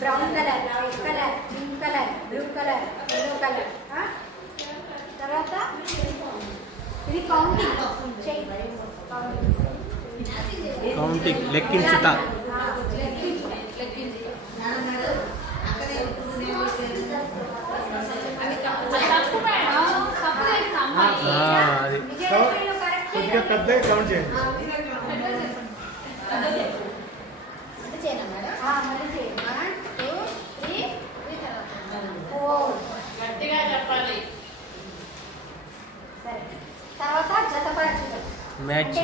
Brown colour, white colour, pink colour, blue colour, yellow colour. తర్వాత ఇది counting counting లెక్కించుట. పెద్ద count చేయండి. తర్వాత జతపరచడం. మ్యాచ్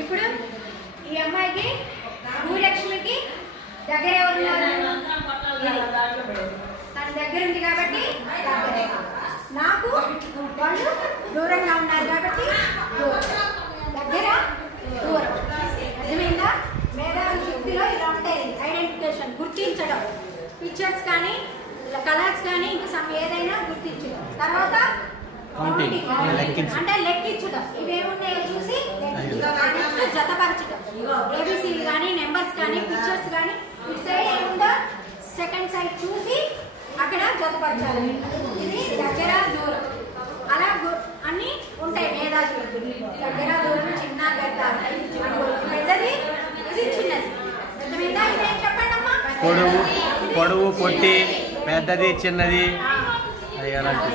ఇప్పుడు ఈ అమ్మాయికి భూలక్ష్మికి దగ్గర ఎవరున్నారు? తన దగ్గర ఉంది కాబట్టి నాకు వాళ్ళు దూరంగా ఉన్నారు కాబట్టి దగ్గర దూరం. అర్థమైందా? మేధావి శక్తిలో ఇలా ఉంటాయి ఐడెంటిఫికేషన్, గుర్తించడం, పిక్చర్స్ కానీ కలర్స్ కానీ ఇంకా ఏదైనా గుర్తించడం. తర్వాత అంటే లెక్కించడం, ఇవేమున్నాయో చూసి జతపరచడం. ఏబిసిలు కానీ నెంబర్స్ కానీ పిక్చర్స్ కానీ ఇటు సైడ్ ఏముందో సెకండ్ సైడ్ చూసి అక్కడ జతపరచాలి. ఇది దగ్గర దూరం అలా అన్ని ఉంటాయి మేధావి. దగ్గర దూరం, చిన్న పెద్ద, పెద్దది ఇది చిన్నది. పెద్ద ఇదేం చెప్పండి అమ్మా? పొడవు పొట్టి, పెద్దది చిన్నది అలాంటి.